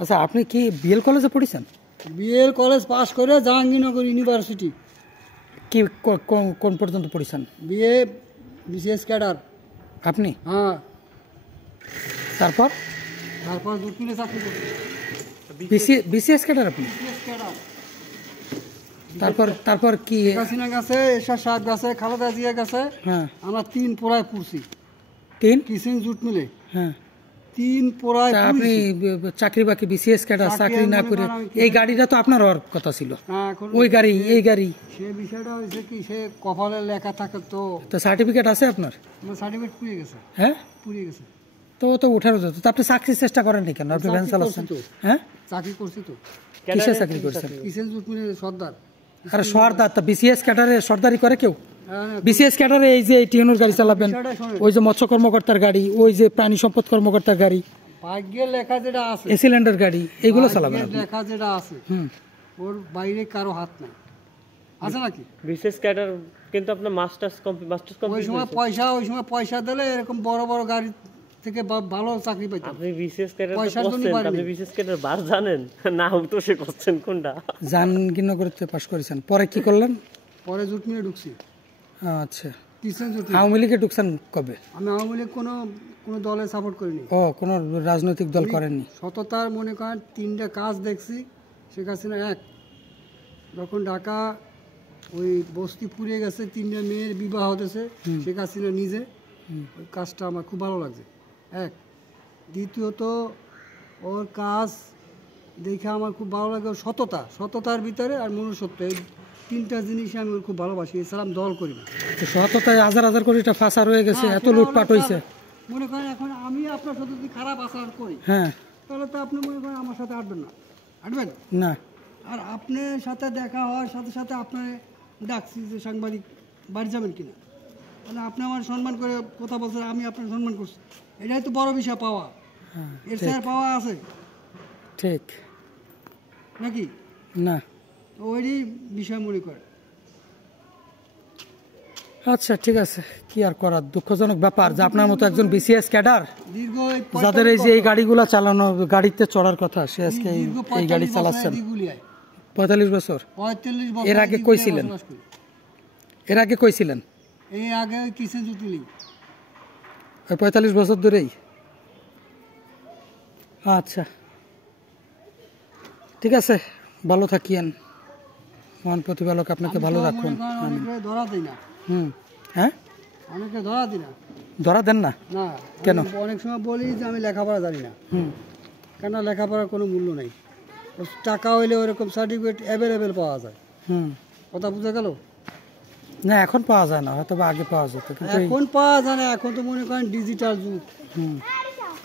আচ্ছা, আপনি কি বিএল কলেজে পড়েছেন? বিএল কলেজ পাস করে জাহাঙ্গীরনগর ইউনিভার্সিটি। কি কোন পর্যন্ত পড়েছেন? BA BCS cadre. আপনি? হ্যাঁ। তারপর দূরবীনে চাকরি করছি। বিসিএস ক্যাডার আপনি? BCS cadre. তারপর কি? হাসিনা গেছে, এরশাদ সাহেব গেছে, খালেদা জিয়া গেছে। হ্যাঁ। আমরা 3 পোড়ায় পড়ছি। 3 কিসিং জুট মিলে। হ্যাঁ। 3 পোড়ায়। আপনি চাকরি বাকি বিসিএস ক্যাডার চাকরি না করে এই গাড়িটা তো আপনার হওয়ার কথা ছিল। ওই গাড়ি এই গাড়ি সে বিষয়টা হয়েছে কি, সে কপালে লেখা থাকে তো। সার্টিফিকেট আছে আপনার? আমার সার্টিফিকেট পুড়িয়ে গেছে। হ্যাঁ, পুড়িয়ে গেছে। তো উঠার হতো। তো আপনি চাকরির চেষ্টা করেননি কেন? আপনি ভ্যান চালাচ্ছেন। হ্যাঁ, চাকরি করছি তো। কিসের চাকরি করছেন? কিসেন জুট মিলে সর্দার। আরে সর্দার তো বিসিএস ক্যাডারে সর্দারি করে কেউ? বিসিএস ক্যাডারে এই যে টিউনের গাড়ি চালাবেন, ওই যে মৎস্য কর্মকর্তার গাড়ি, ওই যে প্রাণী সম্পদ কর্মকর্তার গাড়ি, ভাগ্যের লেখা যেটা আছে, সিলিন্ডার গাড়ি, এইগুলো চালাবেন। লেখা যেটা আছে ওর বাইরে কারো হাত নাই, আছে নাকি? বিসিএস ক্যাডার কিন্তু আপনার মাস্টার্স কমপ্লিট। ওই সময় পয়সা দিলে এরকম বড় বড় গাড়ি থেকে ভালো চাকরি পাইতেন। আপনি বিসিএস ক্যাডার করছেন, আপনি বিসিএস ক্যাডার বার জানেন না? তো সে করছেন কোনটা? জাহাঙ্গীরনগরতে পাশ করেছেন, পরে কি করলেন? পরে জুট মিলে ঢুকছি। আচ্ছা, জুট। আওয়ামী লীগে ঢুকছেন কবে? আমি আওয়ামী লীগ কোনো দলে সাপোর্ট করিনি। ও, কোনো রাজনৈতিক দল করেননি? সততার মনে করেন 3টা কাজ দেখছি। শেখ হাসিনা যখন ঢাকা ওই বস্তি পুড়িয়ে গেছে, 3টা মেয়ের বিবাহ হতেছে, শেখ হাসিনা নিজে, ওই কাজটা আমার খুব ভালো লাগছে। দ্বিতীয়ত ওর কাজ দেখে আমার খুব ভালো লাগে ওর সততার ভিতরে আর মনুষ্যত্ব, এই 3টা জিনিসই আমি খুব ভালোবাসি। এছাড়া দল করি না। সততায় হাজার কোটি টাকা ফাঁসা রয়ে গেছে, এত লুটপাট হয়েছে। মনে করেন এখন আমি আপনার সাথে যদি খারাপ আচরণ করি, হ্যাঁ, তাহলে তো আপনি মনে করেন আমার সাথে আটবেন না। আর আপনার সাথে দেখা হওয়ার সাথে সাথে আপনার ডাকছি যে সাংবাদিক বাড়ি যাবেন কিনা, মানে আপনি আমার সম্মান করে কথা বলছেন, আমি আপনার সম্মান করছি, এটাই তো বড় বিষয় পাওয়া। এর স্যার পাওয়া আছে ঠিক নাকি না? ওইটাই বিষয় মনে করে। আচ্ছা, ঠিক আছে, কি আর করার। দুঃখজনক ব্যাপার যে আপনার মতো একজন বিসিএস ক্যাডার, যাদের এই যে এই গাড়িগুলা চালানো, গাড়িতে চড়ার কথা, সে আজকে এই গাড়ি চালাচ্ছেন। 45 বছর। এর আগে কই ছিলেন? এর আগে কিসেন জুটলি 45 বছর ধরেই। আচ্ছা, ঠিক আছে, ভালো থাকিয়েন। মহান প্রতিপালক আপনাকে ভালো রাখুন। হ্যাঁ, অনেকে ধরা দিই না। ধরা দেন না? না, কেন? অনেক সময় বলি যে আমি লেখাপড়া জানি না। কেন? লেখাপড়ার কোনো মূল্য নাই। টাকা হইলে ওরকম সার্টিফিকেট অ্যাভেলেবেল পাওয়া যায়। কথা বুঝা গেল না? এখন পাওয়া যায় না, হয়তো আগে পাওয়া যেত, কিন্তু এখন পাওয়া যায় না। এখন তো মনে করেন ডিজিটাল যুগ,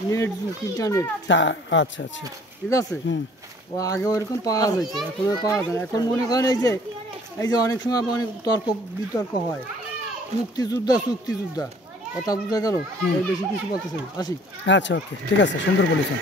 নেট যুগ, ইন্টারনেট। আচ্ছা, ঠিক আছে। ও আগে ওরকম পাওয়া যাইতো, এখন পাওয়া যায় না। এখন মনে করেন এই যে অনেক সময় অনেক বিতর্ক হয়, চুক্তিযোদ্ধা, কথা বুঝা গেল। বেশি কিছু বলতেছে না। আসি। আচ্ছা, ওকে, ঠিক আছে, সুন্দর বলেছেন।